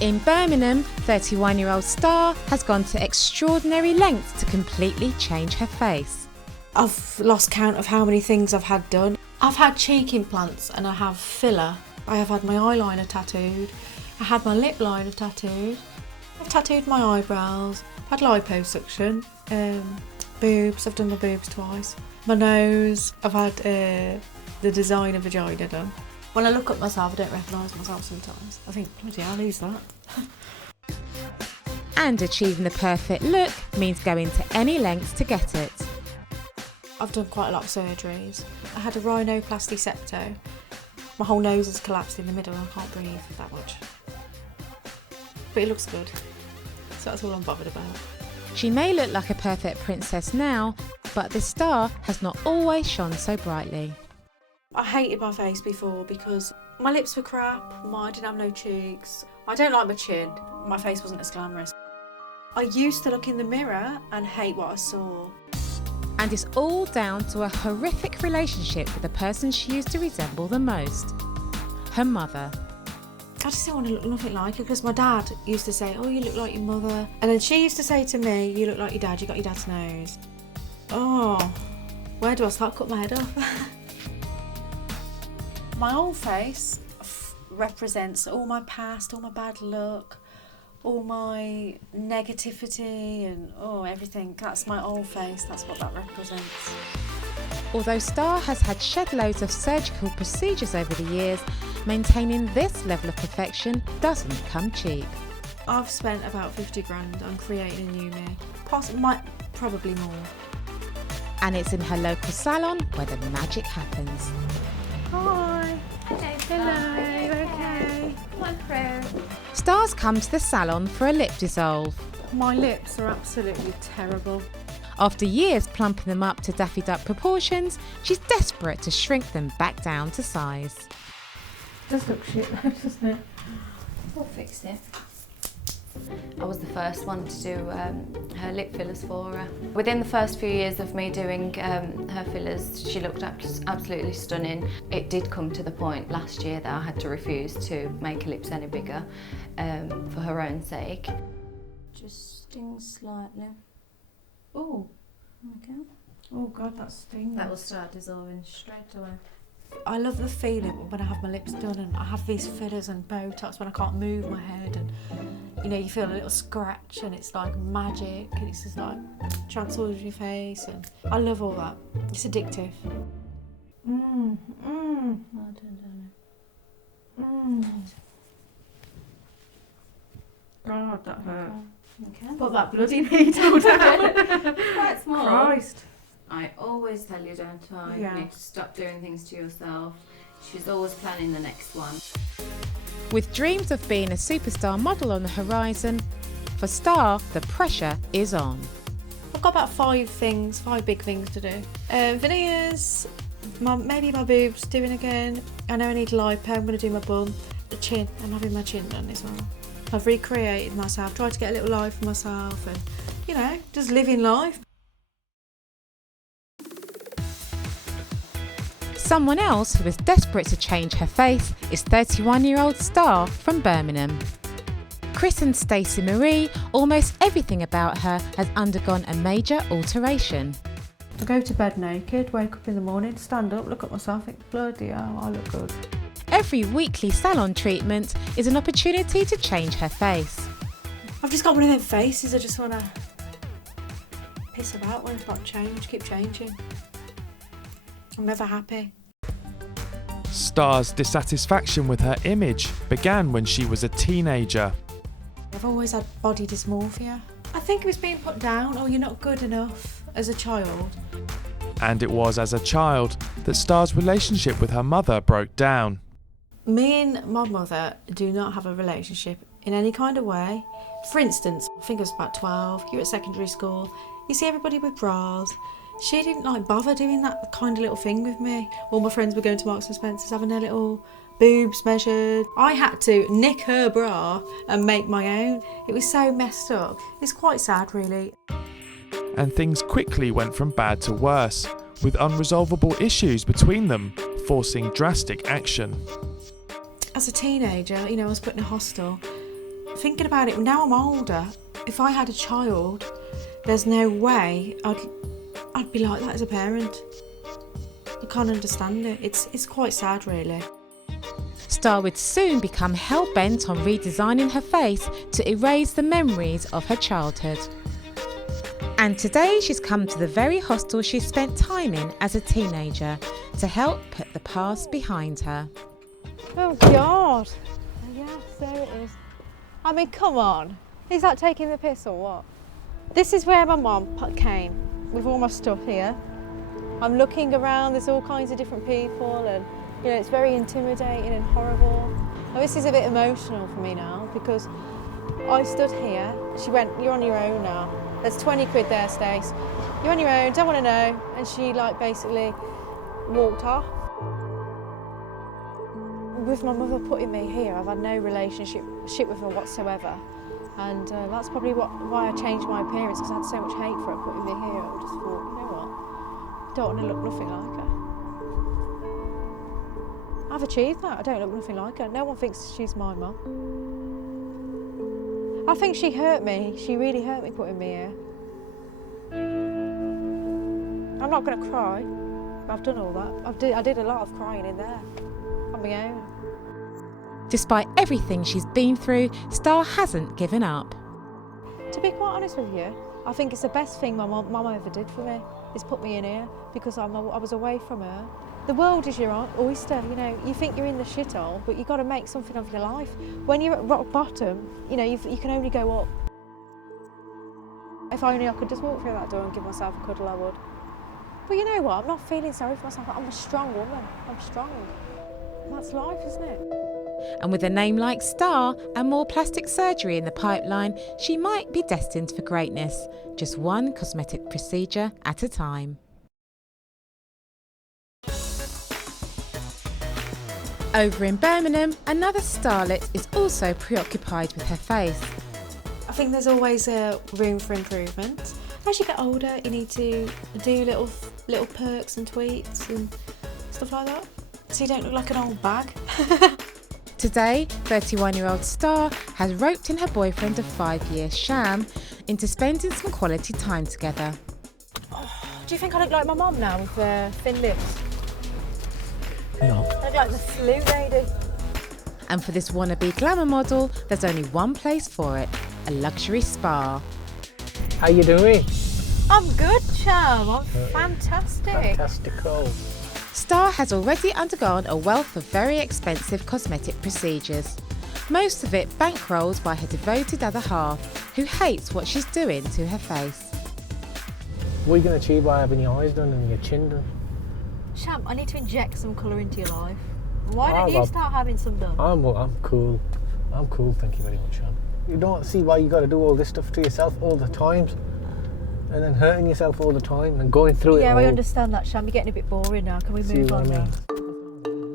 In Birmingham, 31-year-old Star has gone to extraordinary lengths to completely change her face. I've lost count of how many things I've had done. I've had cheek implants and I have filler. I have had my eyeliner tattooed. I had my lip liner tattooed. I've tattooed my eyebrows. I've had liposuction. Boobs, I've done my boobs twice. My nose, I've had the designer vagina done. When I look at myself, I don't recognise myself sometimes. I think, bloody hell, who's that? And achieving the perfect look means going to any lengths to get it. I've done quite a lot of surgeries. I had a rhinoplasty septo. My whole nose has collapsed in the middle and I can't breathe that much. But it looks good, so that's all I'm bothered about. She may look like a perfect princess now, but the Star has not always shone so brightly. I hated my face before because my lips were crap, I didn't have no cheeks. I don't like my chin, my face wasn't as glamorous. I used to look in the mirror and hate what I saw. And it's all down to a horrific relationship with the person she used to resemble the most, her mother. I just didn't want to look nothing like her because my dad used to say, oh, you look like your mother. And then she used to say to me, you look like your dad, you got your dad's nose. Oh, where do I start? Cut my head off. My old face represents all my past, all my bad luck, all my negativity and everything. That's my old face, that's what that represents. Although Star has had shed loads of surgical procedures over the years, maintaining this level of perfection doesn't come cheap. I've spent about 50 grand on creating a new me, probably more. And it's in her local salon where the magic happens. Hi. Hello, you okay? Come on through. Star's come to the salon for a lip dissolve. My lips are absolutely terrible. After years plumping them up to Daffy Duck proportions, she's desperate to shrink them back down to size. It does look shit though, doesn't it? We'll fix it. I was the first one to do her lip fillers for her. Within the first few years of me doing her fillers, she looked absolutely stunning. It did come to the point last year that I had to refuse to make her lips any bigger for her own sake. Just stings slightly. Oh, okay. Oh God, that stings. That will start dissolving straight away. I love the feeling when I have my lips done and I have these fillers and Botox when I can't move my head and you feel a little scratch and it's like magic and it's just like transforms your face and I love all that. It's addictive. God, that hurt. Okay. Put that bloody needle down. Quite small. Christ. I always tell you, don't I? Yeah. You need to stop doing things to yourself. She's always planning the next one. With dreams of being a superstar model on the horizon, for Star, the pressure is on. I've got about five big things to do. Veneers, maybe my boobs doing again. I know I need lipo, I'm going to do my bum. The chin, I'm having my chin done as well. I've recreated myself, tried to get a little life for myself and, just living life. Someone else who is desperate to change her face is 31-year-old Star from Birmingham. Christened Stacey Marie, almost everything about her has undergone a major alteration. I go to bed naked, wake up in the morning, stand up, look at myself, think, bloody hell, I look good. Every weekly salon treatment is an opportunity to change her face. I've just got one of them faces, I just want to piss about when it's not change, keep changing. I'm never happy. Star's dissatisfaction with her image began when she was a teenager. I've always had body dysmorphia. I think it was being put down, you're not good enough as a child. And it was as a child that Star's relationship with her mother broke down. Me and my mother do not have a relationship in any kind of way. For instance, I think I was about 12, you're at secondary school, you see everybody with bras. She didn't bother doing that kind of little thing with me. All my friends were going to Marks and Spencer's having their little boobs measured. I had to nick her bra and make my own. It was so messed up. It's quite sad really. And things quickly went from bad to worse, with unresolvable issues between them, forcing drastic action. As a teenager, I was put in a hostel Thinking about it, now I'm older, if I had a child, there's no way I'd be like that as a parent. I can't understand it. It's quite sad, really. Star would soon become hell-bent on redesigning her face to erase the memories of her childhood. And today she's come to the very hostel she spent time in as a teenager to help put the past behind her. Oh God! Yes, there it is. I mean, come on. Is that taking the piss or what? This is where my mum came with all my stuff here. I'm looking around, there's all kinds of different people, and you know, it's very intimidating and horrible. Now, this is a bit emotional for me now because I stood here. She went, "You're on your own now. There's 20 quid there, Stace. You're on your own, don't want to know." And she like basically walked off. With my mother putting me here, I've had no relationship with her whatsoever. And that's probably why I changed my appearance, because I had so much hate for her putting me here. I just thought, you know what, I don't want to look nothing like her. I've achieved that, I don't look nothing like her. No one thinks she's my mum. I think she hurt me, she really hurt me putting me here. I'm not going to cry, I've done all that. I did a lot of crying in there, on my own. Despite everything she's been through, Star hasn't given up. To be quite honest with you, I think it's the best thing my mum ever did for me, is put me in here, because I was away from her. The world is your oyster, you know. You think you're in the shithole, but you've got to make something of your life. When you're at rock bottom, you know, you can only go up. If only I could just walk through that door and give myself a cuddle, I would. But you know what, I'm not feeling sorry for myself. I'm a strong woman, I'm strong. That's life, isn't it? And with a name like Star and more plastic surgery in the pipeline, she might be destined for greatness, just one cosmetic procedure at a time. Over in Birmingham, another starlet is also preoccupied with her face. I think there's always room for improvement. As you get older, you need to do little perks and tweets and stuff like that, so you don't look like an old bag. Today, 31-year-old Star has roped in her boyfriend of 5 years, Sham, into spending some quality time together. Oh, do you think I look like my mum now with thin lips? No. I look like the flu lady. And for this wannabe glamour model, there's only one place for it, a luxury spa. How you doing? I'm good, Sham. I'm fantastic. Fantastical. Star has already undergone a wealth of very expensive cosmetic procedures, most of it bankrolled by her devoted other half, who hates what she's doing to her face. What are you going to achieve by having your eyes done and your chin done? Sham, I need to inject some colour into your life. Why don't you start having some done? I'm cool. I'm cool, thank you very much, Sham. You don't see why you got to do all this stuff to yourself all the time, and then hurting yourself all the time and going through it all. Yeah, I understand that, Sham. You're getting a bit boring now. Can we move on now?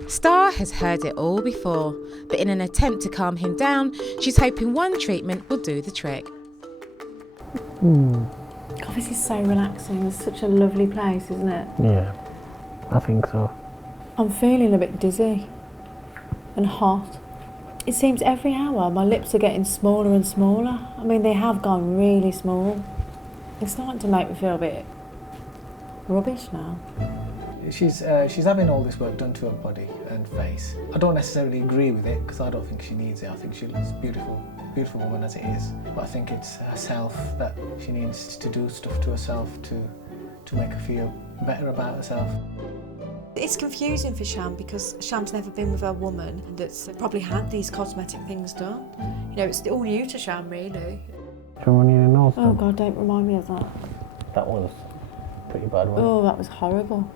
Star has heard it all before, but in an attempt to calm him down, she's hoping one treatment will do the trick. God, this is so relaxing. It's such a lovely place, isn't it? Yeah, I think so. I'm feeling a bit dizzy and hot. It seems every hour my lips are getting smaller and smaller. I mean, they have gone really small. It's starting to make me feel a bit rubbish now. She's having all this work done to her body and face. I don't necessarily agree with it because I don't think she needs it. I think she looks beautiful woman as it is. But I think it's herself that she needs to do stuff to herself to make her feel better about herself. It's confusing for Sham because Sham's never been with a woman that's probably had these cosmetic things done. You know, it's all new to Sham, really. Do you want your nose done? Oh God, don't remind me of that. That was pretty bad, wasn't it? Oh, that was horrible.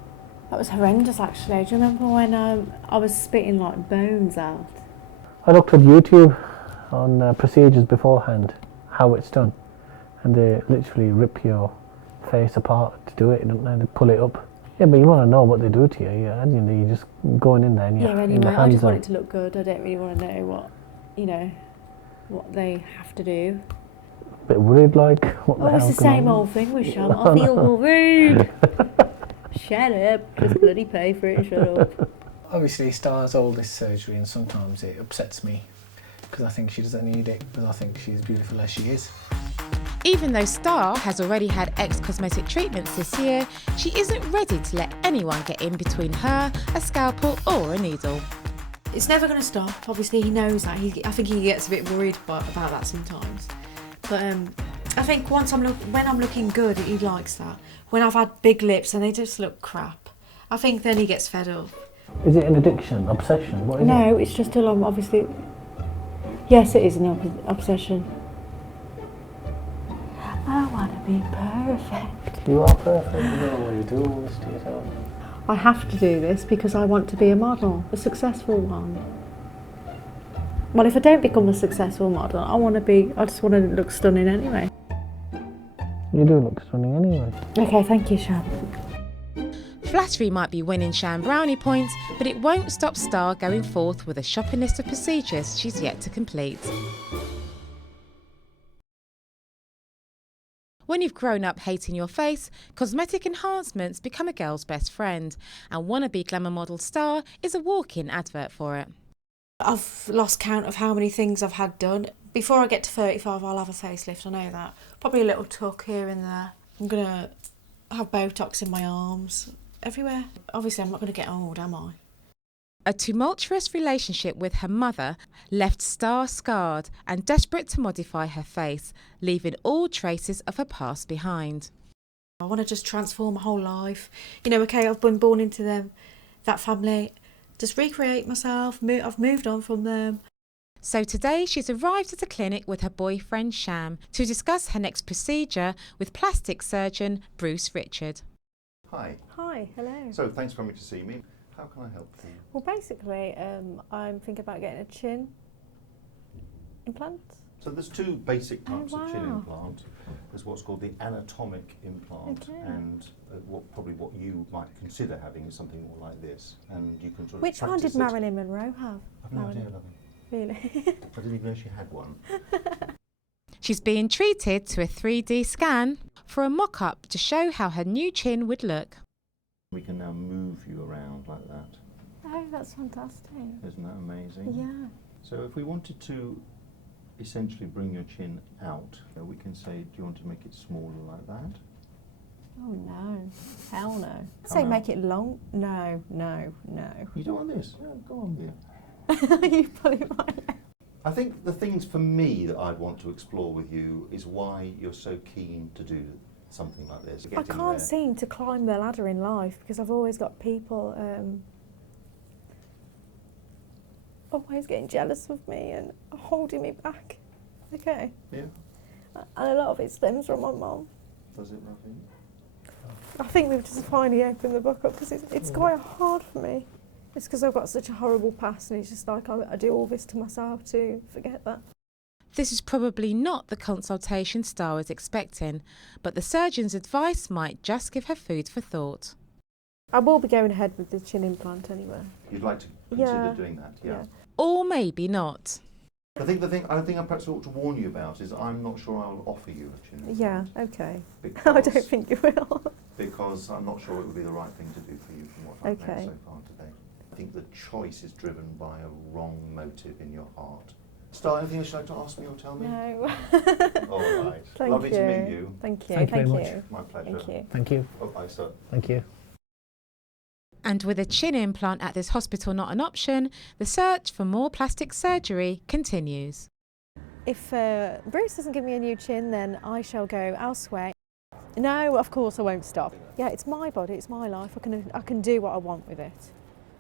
That was horrendous, actually. Do you remember when I was spitting like bones out? I looked at YouTube on procedures beforehand, how it's done, and they literally rip your face apart to do it, don't they? They pull it up. Yeah, but you want to know what they do to you, yeah, and you're just going in there and you're in the anyway, I hands just want of... it to look good. I don't really want to know what they have to do. Bit worried, like, what the Oh, hell's it's the going same on? old thing with Sham. I feel worried. Shut up. Just bloody pay for it and shut up. Obviously, Star's all this surgery, and sometimes it upsets me because I think she doesn't need it, because I think she's beautiful as she is. Even though Star has already had ex-cosmetic treatments this year, she isn't ready to let anyone get in between her, a scalpel or a needle. It's never going to stop. Obviously, he knows that. I think he gets a bit worried about that sometimes. But I think when I'm looking good, he likes that. When I've had big lips and they just look crap, I think then he gets fed up. Is it an addiction, obsession? What is it? No, it's just obviously. Yes, it is an obsession. I want to be perfect. You are perfect. You don't know what you do all this to yourself. I have to do this because I want to be a model, a successful one. Well, if I don't become a successful model, I just want to look stunning anyway. You do look stunning anyway. Okay, thank you, Shab. Flattery might be winning Sham brownie points, but it won't stop Star going forth with a shopping list of procedures she's yet to complete. When you've grown up hating your face, cosmetic enhancements become a girl's best friend, and wannabe glamour model Star is a walk-in advert for it. I've lost count of how many things I've had done. Before I get to 35, I'll have a facelift, I know that. Probably a little tuck here and there. I'm going to have Botox in my arms, everywhere. Obviously, I'm not going to get old, am I? A tumultuous relationship with her mother left Star scarred and desperate to modify her face, leaving all traces of her past behind. I want to just transform my whole life. You know, okay, I've been born into that family. Just recreate myself. I've moved on from them. So today she's arrived at a clinic with her boyfriend Sham to discuss her next procedure with plastic surgeon Bruce Richard. Hi. Hi, hello. So thanks for coming to see me. How can I help you? Well, basically, I'm thinking about getting a chin implant. So there's two basic types of chin wow. implant. There's what's called the anatomic implant, Okay. and what you might consider having is something more like this. And you can sort of Which one practice did it. Marilyn Monroe have? I've no idea, lovely. Really? I didn't even know she had one. She's being treated to a 3D scan for a mock-up to show how her new chin would look. We can now move you around like that. Oh, that's fantastic. Isn't that amazing? Yeah. So if we wanted to essentially bring your chin out, we can say, do you want to make it smaller like that? Oh no, hell no. Come Say out. make it long. No, no, no. You don't want this? Yeah, go on, dear. You pulling my leg. I think the things for me that I'd want to explore with you is why you're so keen to do something like this. I Getting can't there. seem to climb the ladder in life because I've always got people always getting jealous of me and holding me back. Okay. Yeah, And a lot of it stems from my mum. does it, Rafi? I think we've just finally opened the book up because it's quite hard for me. It's because I've got such a horrible past and it's just like I do all this to myself to forget that. This is probably not the consultation Star was expecting, but the surgeon's advice might just give her food for thought. I will be going ahead with the chin implant anyway. You'd like to consider Yeah. doing that, yeah. Or maybe not. I think I perhaps ought to warn you about is I'm not sure I'll offer you a chin implant. Yeah, okay. Because, I don't think you will. because I'm not sure it would be the right thing to do for you from what I've Okay. met so far today. I think the choice is driven by a wrong motive in your heart. Star, anything else you'd like to ask me or tell me? No. All right. Thank Lovely you. to meet you. Thank you. Thank you very much. My pleasure. Thank you. Thank you. Bye-bye, sir. Thank you. And with a chin implant at this hospital not an option, the search for more plastic surgery continues. If Bruce doesn't give me a new chin, then I shall go elsewhere. No, of course I won't stop. Yeah, it's my body, it's my life. I can do what I want with it.